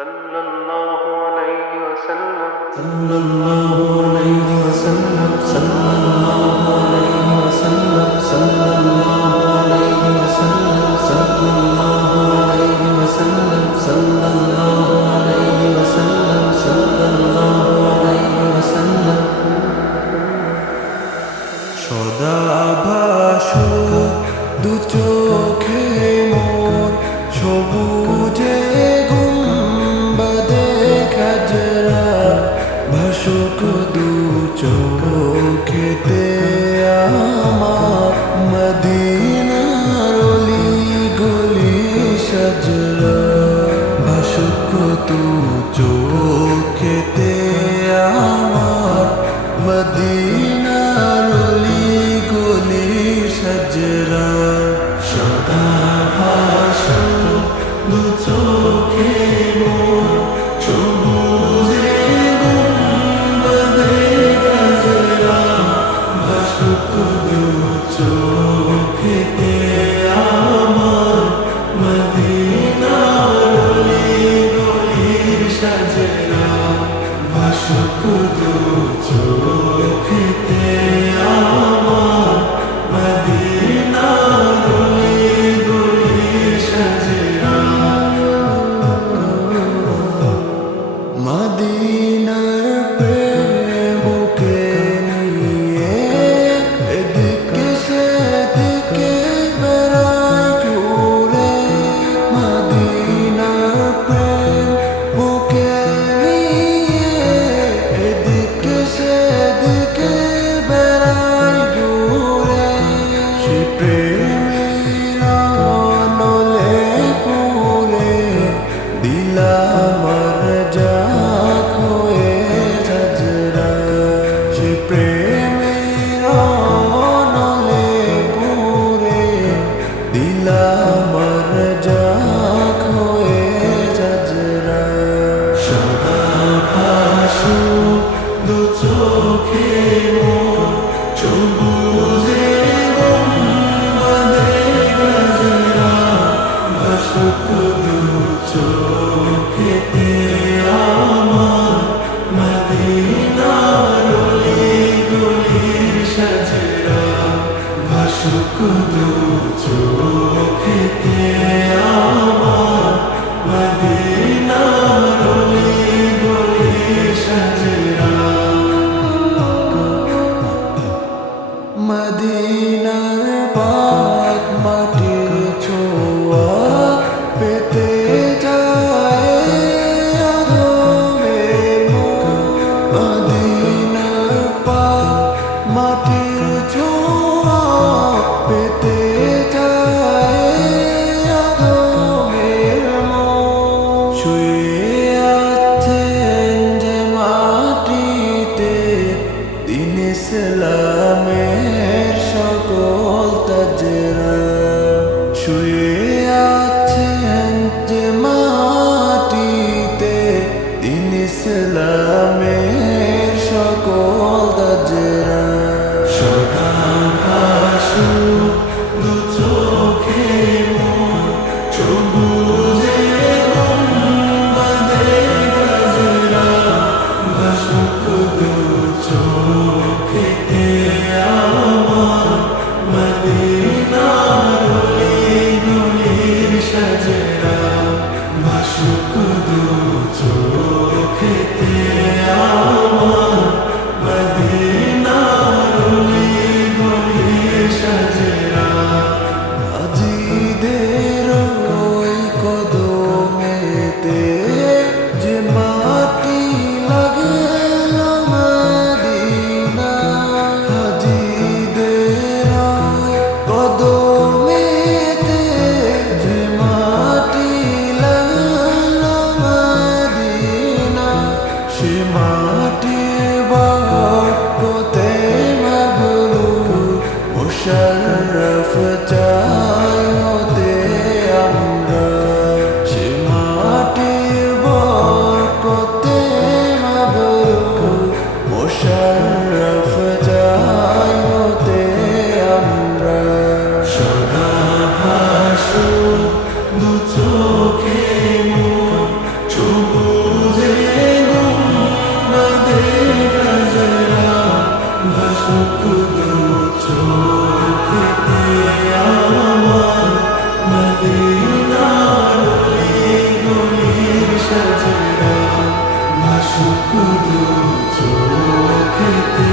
sallallahu alayhi wa sallam sallallahu alayhi wa sallam sallallahu alayhi wa sallam sallallahu alayhi wa sallam sallallahu alayhi wa sallam sallallahu alayhi wa sallam sallallahu alayhi wa sallam সদা ভাসুক দু চোখে মোর সবুজে গুম্বাদে খাজরা ভাসুক দু চোখেতে আমার মদিনার অলি গলি সাজরা ভাসুক দু চোখেতে আমার মদিনার অলি গলি সাজরা সদা ভাসুক দু চোখে মোর সবুজে গুম্বাদে খাজরা ভাসুক দু চোখেতে আমার মদিনার অলি গলি সাজরা ভাসুক দু চোখেতে আমার মদিনার অলি গলি সাজরা মদিনার প্রেম বুকে নিয়ে এদিকে সেদিকে বেড়াই ঘুরে মদিনার প্রেম বুকে নিয়ে এদিকে সেদিকে বেড়াই ঘুরে সে প্রেমের নলে পুরে দিলাম যাক হয়ে সাজরা সে প্রেমের নলে পুরে দিলাম যাক হয়ে সাজরা সদা ভাসুক দু চোখে মোর সবুজে গুম্বাদে খাজরা ভাসুক দু চোখেতে শুধু চোখেতে